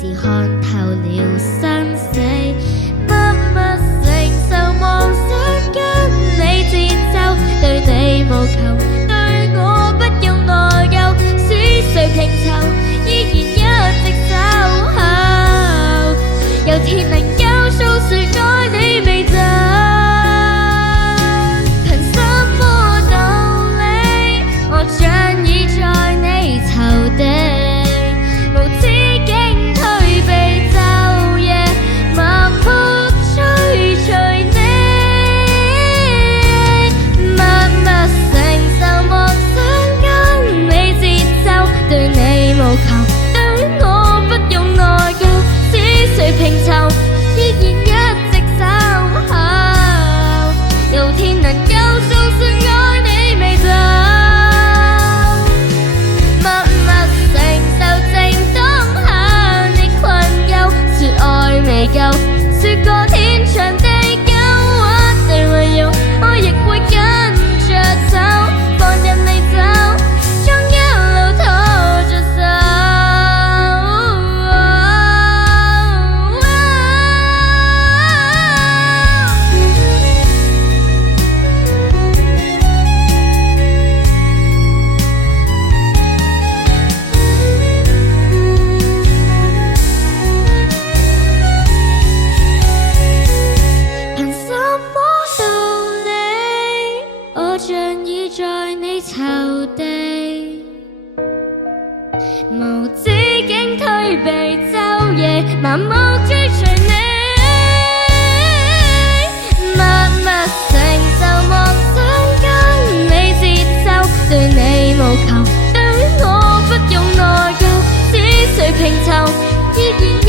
時看透了生死，默默承受妄想跟你節奏，對你無求，對我不用內疚，使誰拼湊，依然一直守候，有天能夠訴說愛你未走。憑什麼道理？我將已在你頭地，無止境推避晝夜，盲目追隨你，默默承受妄想跟你節奏，對你無求，對我不用內疚，使誰拼湊，依然一直守候，有天能夠訴說愛你未走。默默承受正當下的困憂，說愛未夠，說過天長地久，或對為用，我亦會跟着走，放任你走，將一路拖着手。憑什麼道理？我像已在你頭地，無止境推避晝夜，盲目追隨你，默默承受妄想跟你節奏，對你無求，對我不用內疚，使誰拼湊，依然